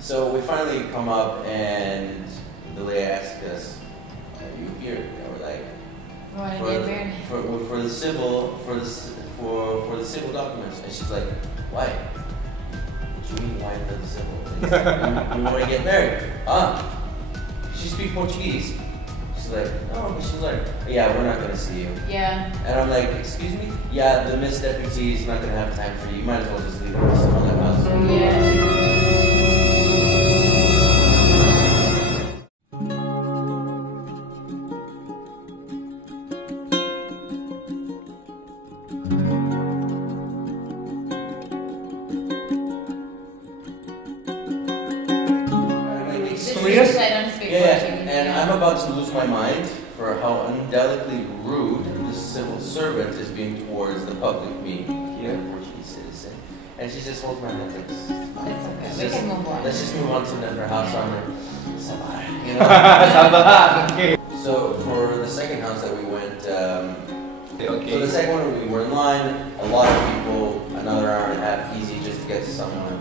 So we finally come up and the lady asked us, "Are you here?" And we're like, for the civil documents. And she's like, "Why? What do you mean why for the civil? We want to get married." She speaks Portuguese. She's like, "No," but she's like, "Yeah, we're not gonna see you." Yeah. And I'm like, "Excuse me? Yeah, the Miss Deputy is not gonna have time for you. You might as well just leave the rest of the house." Yeah. And I'm about to lose my mind for how undelicately rude this civil servant is being towards the public, me, here, Portuguese citizen. And she just holds my hand like, "It's okay, we can move on. Let's just move on to another house." I'm like, "Sabar," you know? Okay. So for the second house that we went, okay. So the second one, we were in line, a lot of people, another hour and a half, easy just to get to someone.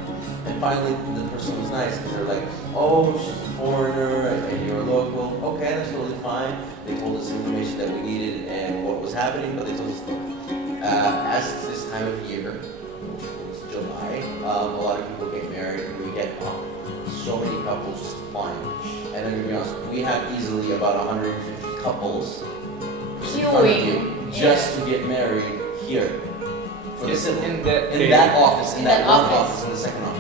And finally, the person was nice because they're like, "Oh, she's a foreigner and you're a local." Okay, that's totally fine. They told us information that we needed and what was happening, but they told us, as it's this time of year, which was July, a lot of people get married and we get so many couples just applying. And then to be honest, we have easily about 150 couples in front of you just to get married here. For the civil. In that office, in that one office, in the second office.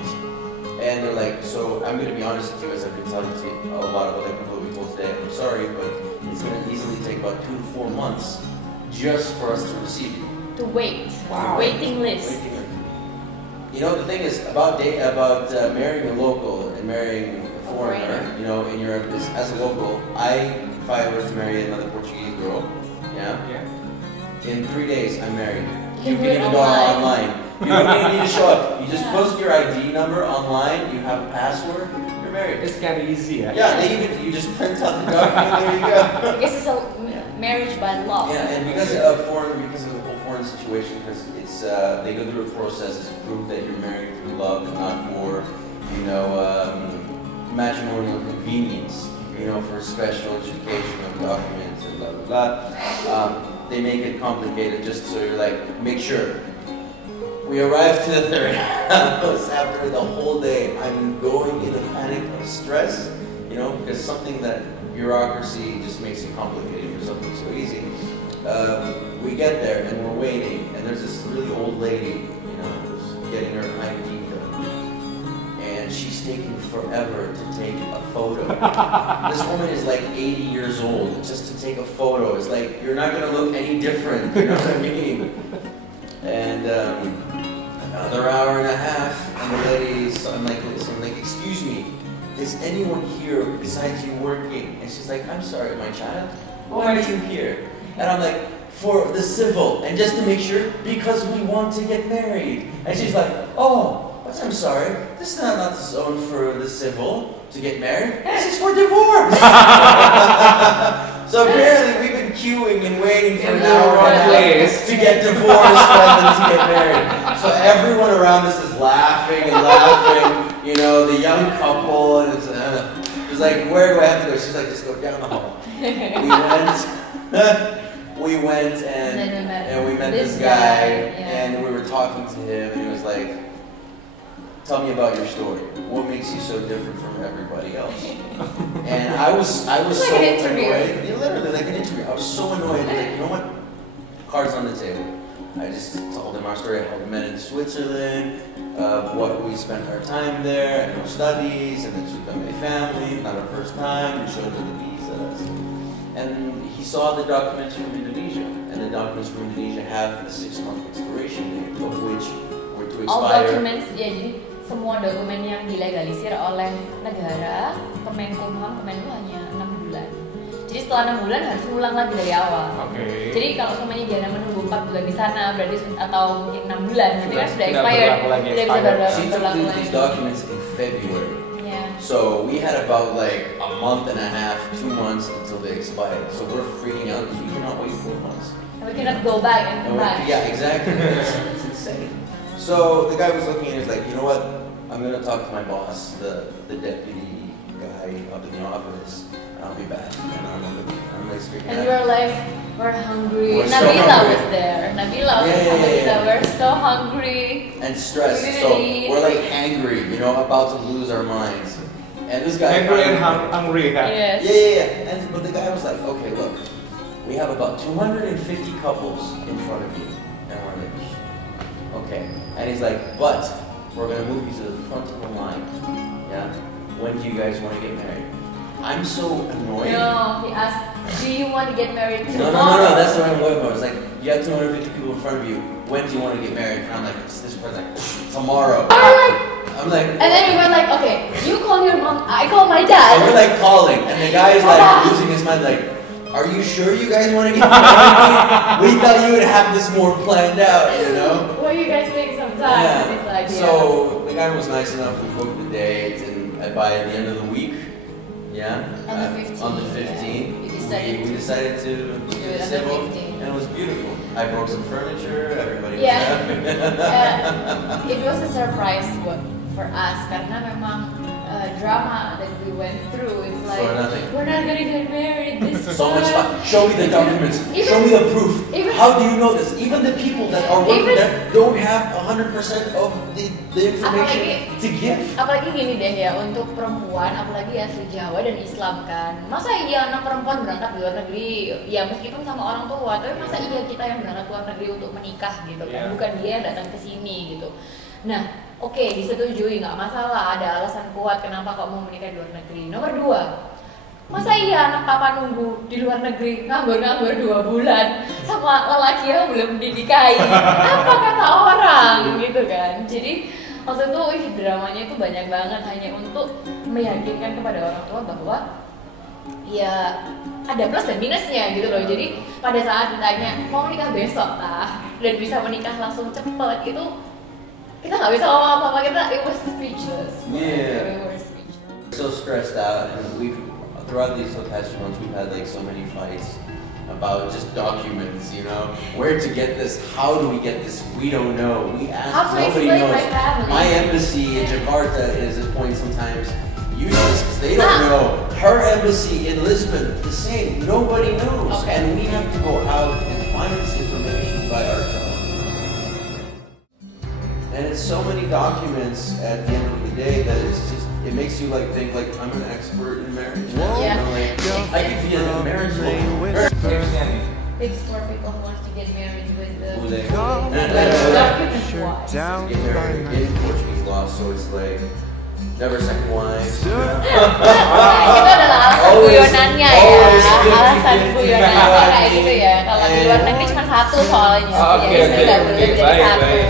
And they're like, "So I'm going to be honest with you, as I've been telling to a lot of other people we told today, I'm sorry, but it's going to easily take about 2 to 4 months just for us to receive you." To wait. Wow. Waiting list. You know, the thing is about marrying a local and marrying a foreigner, you know, in Europe, is as a local, if I were to marry another Portuguese girl, in 3 days I'm married. You can even go online. You don't even need to show up. You just post your ID number online, you have a password, you're married. It's kind of easy, yeah? Yeah, you just print out the document, there you go. Because it's a marriage by law. Yeah, and because of the whole foreign situation, because it's they go through a process to prove that you're married through love and not for, you know, matrimonial convenience, you know, for special education of documents and blah blah blah. They make it complicated just so you're like, make sure. We arrived to the third house after the whole day. I'm going in a panic of stress, you know, because something that bureaucracy just makes it complicated for something so easy. We get there and we're waiting, and there's this really old lady, you know, who's getting her ID done, and she's taking forever to take a photo. This woman is like 80 years old. Just to take a photo, it's like you're not gonna look any different. You know what I mean? And another hour and a half, and the lady's, I'm like, listen, like, "Excuse me, is anyone here besides you working?" And she's like, "I'm sorry, my child, why are you here?" And I'm like, "For the civil, and just to make sure, because we want to get married." And she's like, "Oh, but I'm sorry, this is not the zone for the civil to get married. This is for divorce." So apparently we've been queuing and waiting for an hour and a half to get divorced rather than to get married. So everyone around us is laughing and laughing, you know, the young couple, and it's like, "Where do I have to go?" She's like, "Just go down the hall." We went and we met this guy, and we were talking to him, and he was like, "Tell me about your story. What makes you so different from everybody else?" And I was so annoyed. Yeah, literally like an interview. I was so annoyed. Like, you know what? Cards on the table. I just told him our story, how we met in Switzerland, what we spent our time there, and our studies, and then we met my family, not our first time. We showed him the visas, and he saw the documents from Indonesia, and the documents from Indonesia have a 6-month expiration date, of which were to expire. All documents, ya, jadi semua dokumen yang dilegalisir oleh negara, Kemenkumham, Kemenlu hanya 6 bulan. Jadi setelah 6 bulan harus ulang lagi dari awal. Okay. Jadi kalau semuanya dia menunggu 4 bulan di sana, berarti atau mungkin 6 bulan, berarti kan sudah expired. Tidak bisa berlaku lagi. These documents in February. Yeah. So we had about like a month and a half, 2 months until they expired. So we're freaking out because we cannot wait 4 months. And we cannot go back and come back. Yeah, exactly. It's insane. So the guy was looking and he was like, "You know what? I'm gonna talk to my boss, the deputy guy up in the office, and I'll be back. And I'm like speaking. And you were like, we're hungry. We're so Nabila hungry. was there. Nabila was there. We're so hungry. And stressed. We So didn't eat. we're like hangry, you know, about to lose our minds. And this guy. Angry and hungry, huh? Yes. Yeah. But the guy was like, okay, look, we have about 250 couples in front of you. And we're like, okay. And he's like, but we're gonna move you to the front of the line. Yeah. When do you guys want to get married? I'm so annoyed. No, he asked, do you want to get married tomorrow? No, that's what I'm going for. It's like, you have 250 people in front of you. When do you want to get married? And I'm like, this person's like, tomorrow. I'm like, and then we were like, okay, you call your mom, I call my dad. so we're like calling, and the guy is like losing his mind, like, are you sure you guys want to get married? We thought you would have this more planned out, you know? Well, you guys take some time. Yeah. And it's like, So the guy was nice enough to book the date, and by the end of the week, On the 15th, we decided to do it the on the civil, 15th. and it was beautiful. I broke some furniture, everybody was Yeah. happy. It was a surprise for us karena memang drama that we went through. It's like, For nothing. we're not gonna get married this So much time. fun. Show me the documents. Show me the proof. How do you know this? Even the people that are working there don't have 100% of the information to give. Apalagi gini deh ya, untuk perempuan, apalagi asli Jawa dan Islam kan. Masa iya anak perempuan berangkat di luar negeri? Ya meskipun sama orang tua, tapi masa iya kita yang berangkat ke luar negeri untuk menikah gitu kan? Yeah. Bukan dia yang datang ke sini gitu. Nah, oke, disetujui, nggak masalah, ada alasan kuat kenapa kau mau menikah di luar negeri. Nomor 2, masa iya anak papa nunggu di luar negeri nganggur-nganggur 2 bulan sama lelaki yang belum dinikahi? Apa kata orang gitu kan? Jadi waktu itu dramanya itu banyak banget hanya untuk meyakinkan kepada orang tua bahwa ya ada plus dan minusnya gitu loh. Jadi pada saat ditanya mau menikah besok tah dan bisa menikah langsung cepet itu kita nggak bisa ngomong apa-apa, kita it was speechless. Yeah. We were speechless. So stressed out, and throughout these past few months we've had like so many fights about just documents, you know, where to get this, how do we get this, we don't know, we ask, How to nobody explain knows. my family? My embassy in Jakarta is at point sometimes useless because they don't know. Her embassy in Lisbon, the same, nobody knows. Okay. And we have to go out and find this information by ourselves. And it's so many documents at the end of the day that it makes you like think like I'm an expert in marriage. Now, Yeah. you know, like, I could be a marriage lawyer. It's for people who wants to get married with the Who they- document wise. Get married in Portuguese law, so it's like never second wives. Itu adalah alasan Always- guyonannya ya, always 50-50 alasan guyonannya kayak married. gitu ya. Kalau di luar negeri cuma 1 soalnya, Oke, jadi nggak boleh lebih dari baik, 1. baik.